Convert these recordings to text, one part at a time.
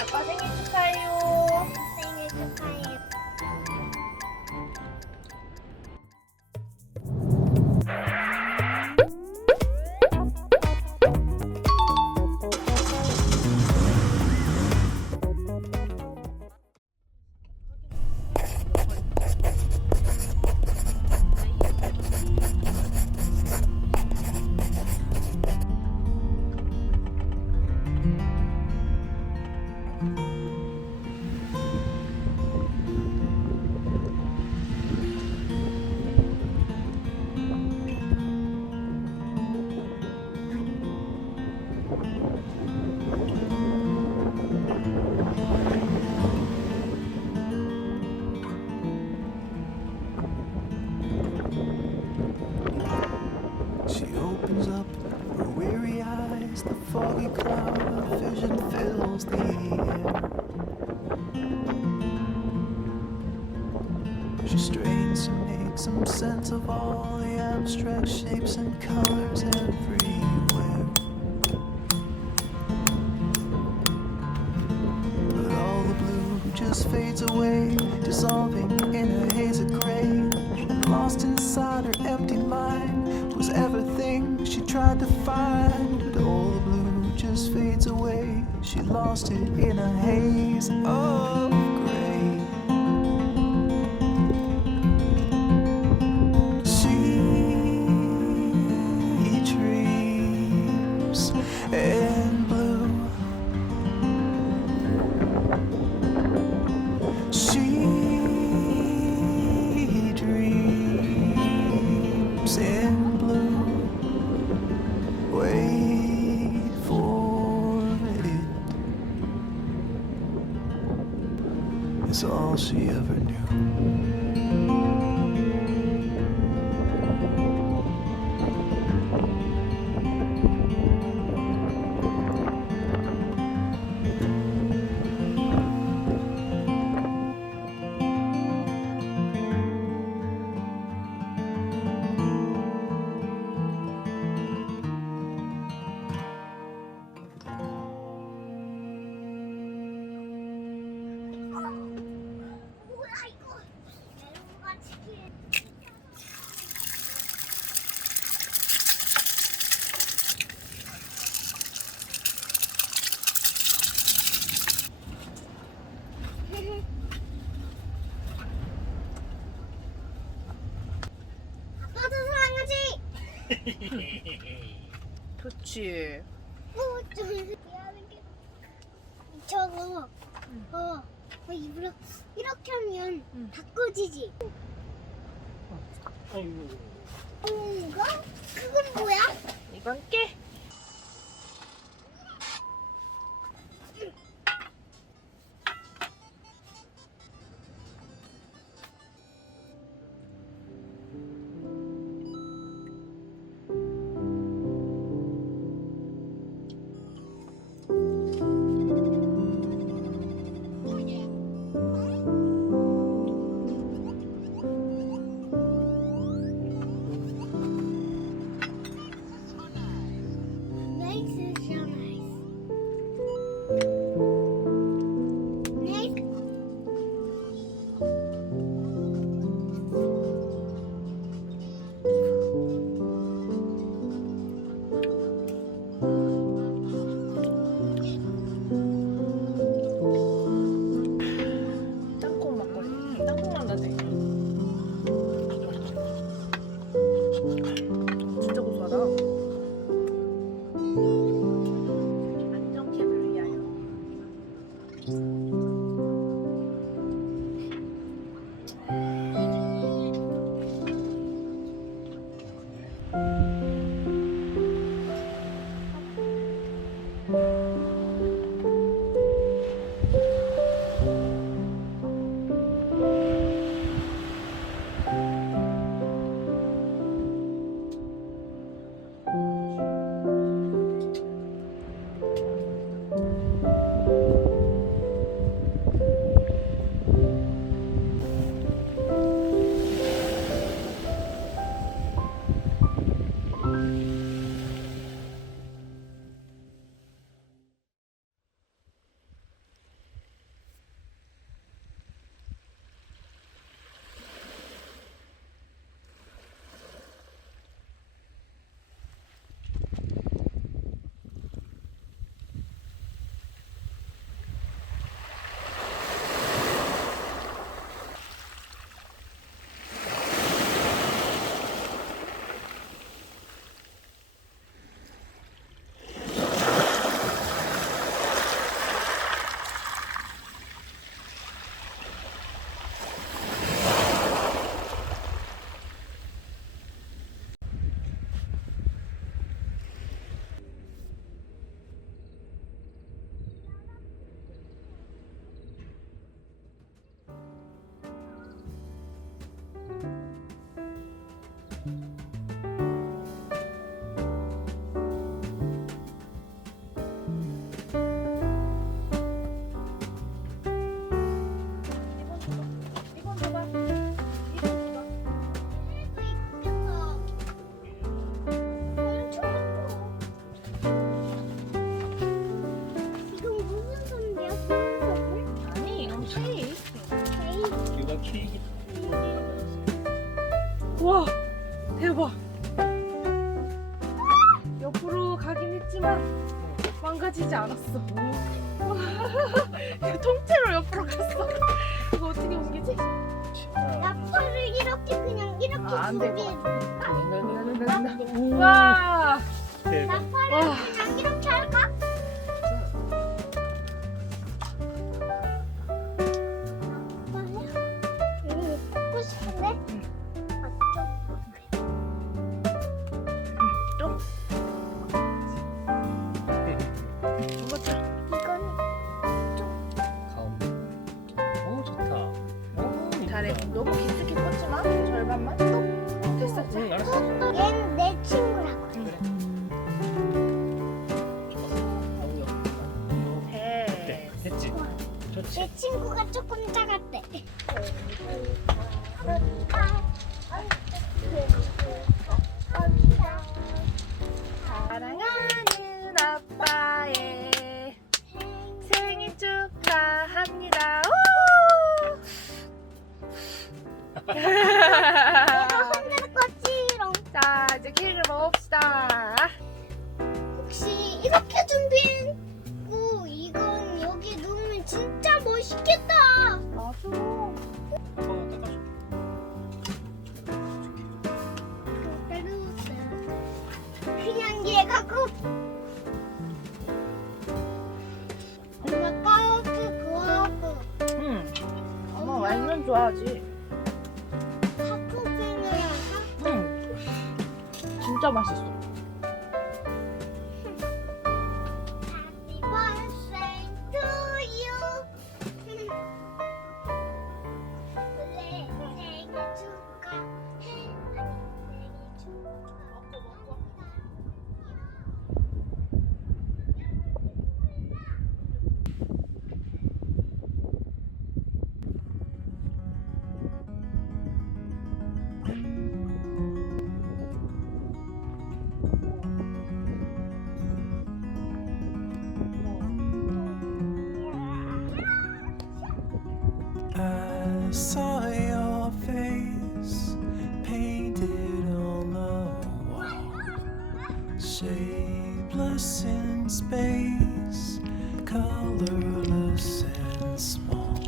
아빠 생일 축하해요. 생일 축하해요. She opens up her weary eyes, the foggy cloud of vision fills the air. She strains to make some sense of all the abstract shapes and colors everywhere. But all the blue just fades away, dissolving in a haze of gray. Lost inside her empty mind was everything she tried to find. All the blue just fades away. She lost it in a haze of gray. She dreams in blue. She dreams in blue. Wait for it. It's all she ever knew. 뭐야 이거? 멜론과 치킨. 아빠도 사랑하지? 좋지. 좀 미안한 게 저거 입으로 이렇게 하면 다 꺼지지. 이거? 그건 뭐야? 이건 깨. 알았어. 와, 이거 통째로 옆으로 갔어. 이거 어떻게 옮기지? 나팔을 이렇게 그냥 이렇게 안 될 것 준비해. 와, 나팔을 와. 그냥 이렇게 할까? 하고 싶은데? 좀. 이거죠. 이건 가운데. 오 좋다. 오 잘해. 이쁘다. 너무 깊숙이 꽂지 마. 절반만. 또 됐어. 응 알았어. 얘는 내 친구라고. 좋았어. 돼. 됐지. 좋지. 내 친구가 조금 작았대. 사랑하는 아빠의 생일 축하합니다. 우! 내가 혼냈겠지롱. 자, 이제 케이크를 먹읍시다. 혹시 이렇게 준비했고 이건 여기 놓으면 진짜 멋있겠다. 맞아. 그냥 얘가 엄마 까맣게 그거하고 응. 엄마 와인은 좋아하지. 핫토핑을 해서 응. 진짜 맛있어. Happy birthday to you. 내 생일 축하해. 생일 축하합니다. I saw your face painted on the wall, shapeless in space, colorless and small.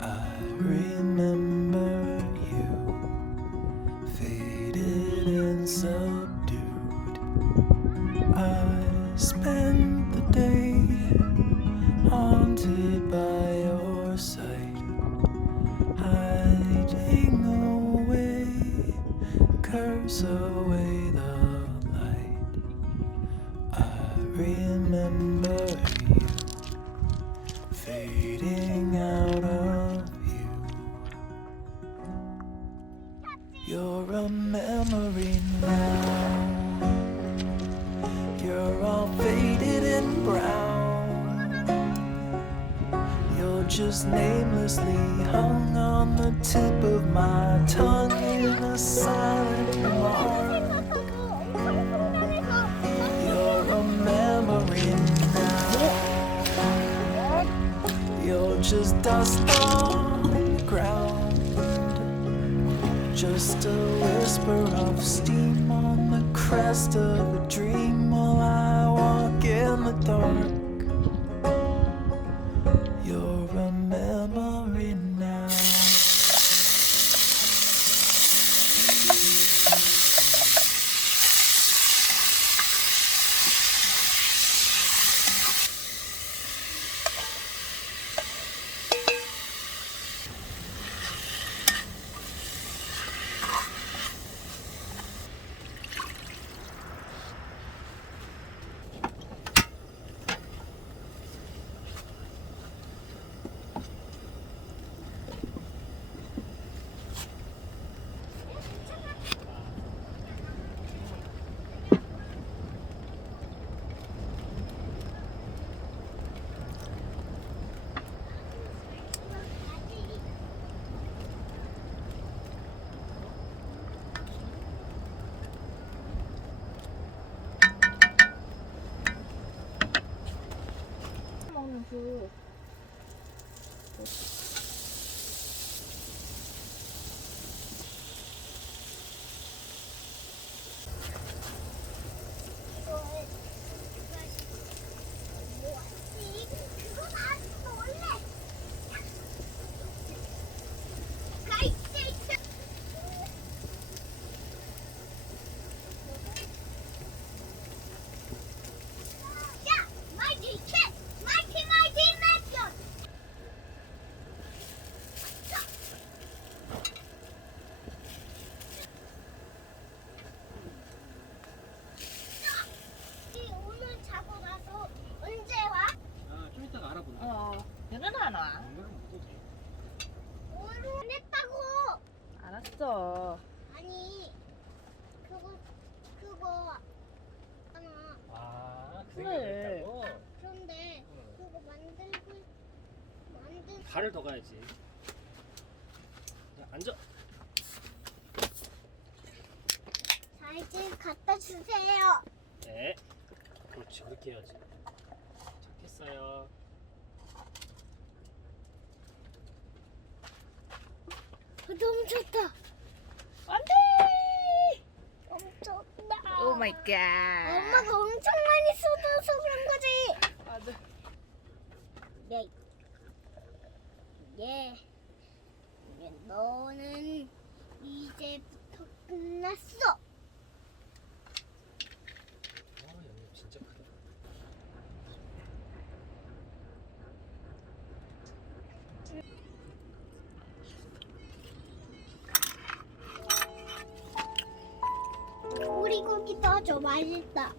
I remember you, faded and subdued. I spent the day haunted by your sight, hiding away, curse away the light. I remember you, fading out of view. You're a memory now, you're all faded and brown. You're just namelessly hung on the tip of my tongue in a silent remark. You're a memory now. You're just dust on the ground, just a whisper of steam on the crest of a dream while I walk in the dark. You're a memory now. 먹는 그 안 와. 이거는 먹어도 돼. 오늘 안 했다고. 알았어. 아니 그거 하나. 아, 그 그래. 생각을 했다고? 그런데 응. 그거 만든 발을 더 가야지. 자, 앉아. 자 이제 갖다 주세요. 네. 그렇지, 그렇게 해야지. 착했어요. 너무 좋다. 안돼. 엄청나. 오 마이 갓. 엄마가 엄청 많이 쏟아서 그런 거지. 맞아. 네. 예. 너는 이제부터 끝났어. 아, 양념 진짜 크다. 오리고기 넣어줘. 맛있다.